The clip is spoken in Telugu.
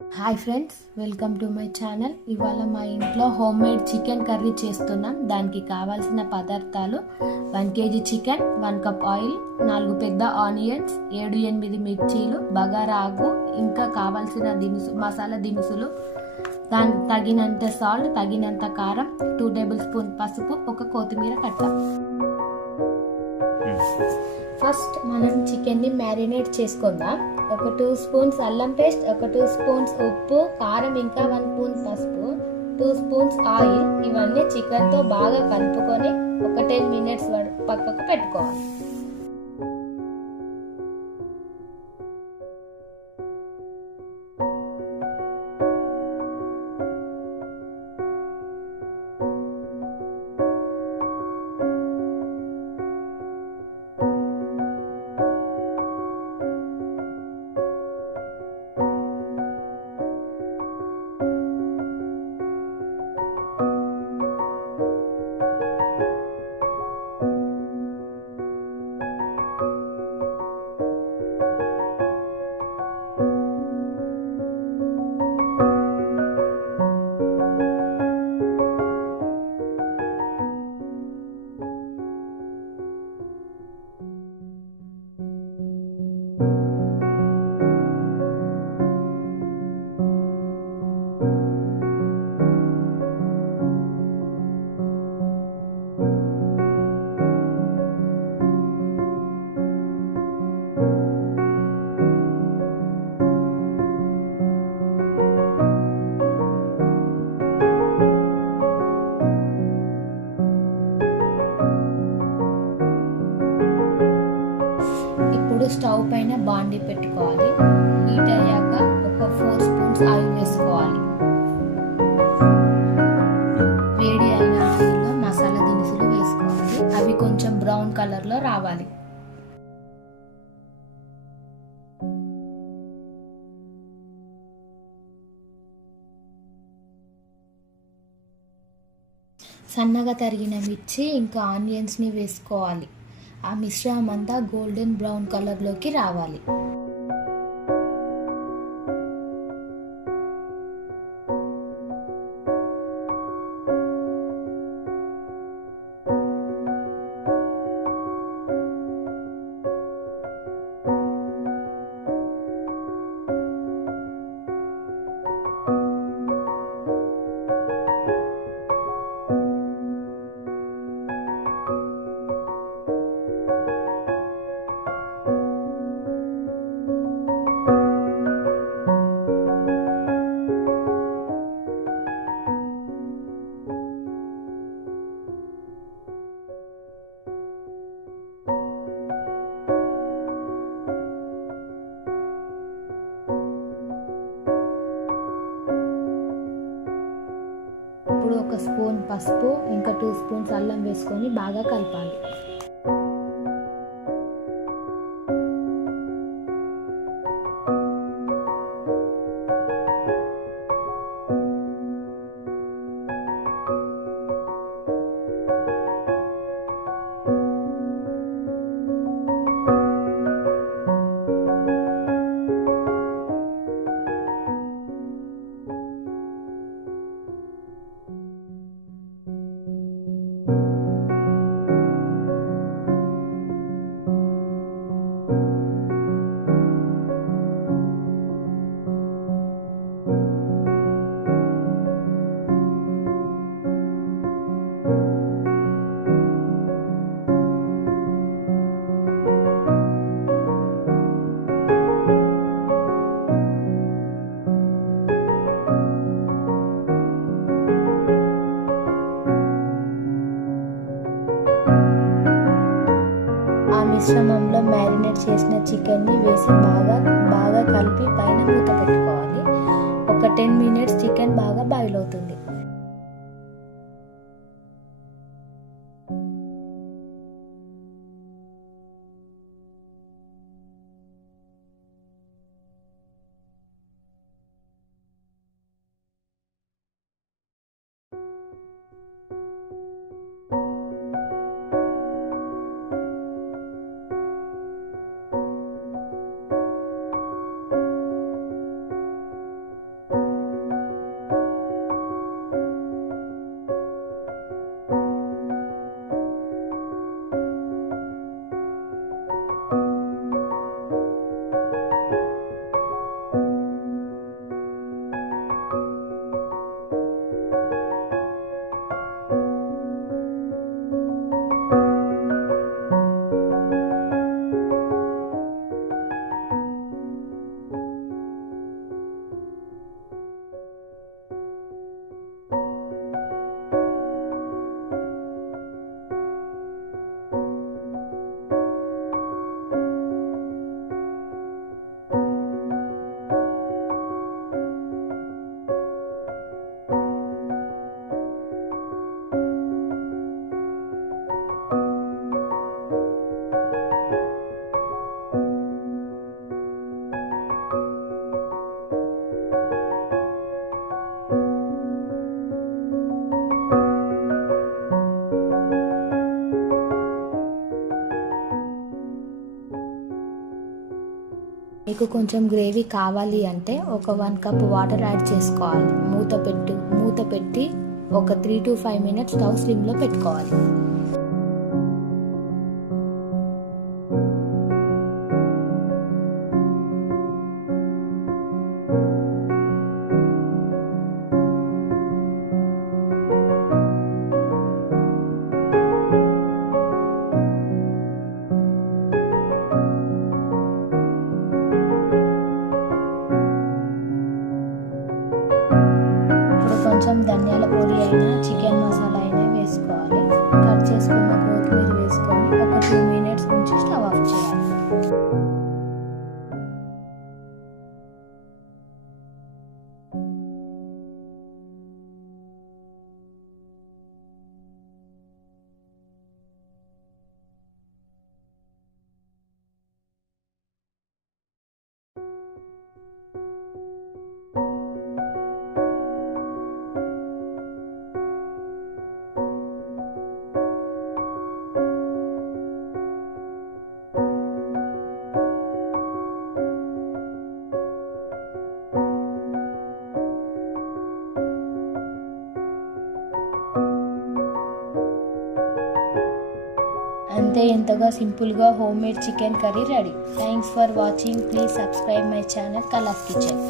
Hi friends, welcome to my channel. ఇవాళ మా ఇంట్లో హోమ్ మేడ్ చికెన్ కర్రీ చేస్తున్నాం. దానికి కావాల్సిన పదార్థాలు: 1 కేజీ చికెన్, 1 కప్ ఆయిల్, 4 పెద్ద ఆనియన్స్, 7-8 మిర్చీలు, బగారా ఆకు, ఇంకా కావాల్సిన మసాలా దినుసులు, దానికి తగినంత సాల్ట్, తగినంత కారం, 2 టేబుల్ స్పూన్ పసుపు, ఒక కొత్తిమీర కట్ట. ఫస్ట్ మనం చికెన్ని మ్యారినేట్ చేసుకుందాం. ఒక 2 స్పూన్స్ అల్లం పేస్ట్, ఒక 2 స్పూన్స్ ఉప్పు, కారం, ఇంకా 1 స్పూన్ పసుపు, 2 స్పూన్స్ ఆయిల్, ఇవన్నీ చికెన్తో బాగా కలుపుకొని ఒక 10 మినిట్స్ పక్కకు పెట్టుకోవాలి. ఇప్పుడు స్టవ్ పైన బాండి పెట్టుకోవాలి. హీట్ అయ్యాక ఒక 4 స్పూన్స్ ఆయిల్ వేసుకోవాలి. వేడి అయిన ఆయిల్లో మసాలా దినుసులు వేసుకోవాలి. అవి కొంచెం బ్రౌన్ కలర్లో రావాలి. సన్నగా తరిగిన మిర్చి ఇంకా ఆనియన్స్ని వేసుకోవాలి. ఆ మిశ్రమం అంతా గోల్డెన్ బ్రౌన్ కలర్లోకి రావాలి. ఇప్పుడు ఒక స్పూన్ పసుపు, ఇంకా 2 స్పూన్స్ అల్లం వేసుకొని బాగా కలపాలి. మిశ్రమంలో మ్యారినేట్ చేసిన చికెన్ని వేసి బాగా కలిపి పైన మూత పెట్టుకోవాలి. ఒక 10 మినిట్స్ చికెన్ బాగా బాయిల్ అవుతుంది. మీకు కొంచెం గ్రేవీ కావాలి అంటే ఒక 1 కప్ వాటర్ యాడ్ చేసుకోవాలి. మూత పెట్టి ఒక 3 to 5 minutes స్టవ్ స్లిమ్లో పెట్టుకోవాలి. కొంచెం ధనియాల పొడి అయినా చికెన్ మసాలా అయినా వేసుకోవాలి. కట్ చేసుకున్న కొత్తిమీర వేసుకొని ఒక 2 minutes ఉంచి స్టవ్ ఆఫ్ చేయాలి. అంతే, ఎంతగా సింపుల్గా home made chicken curry ready. Thanks for watching. Please subscribe my channel colours kitchen.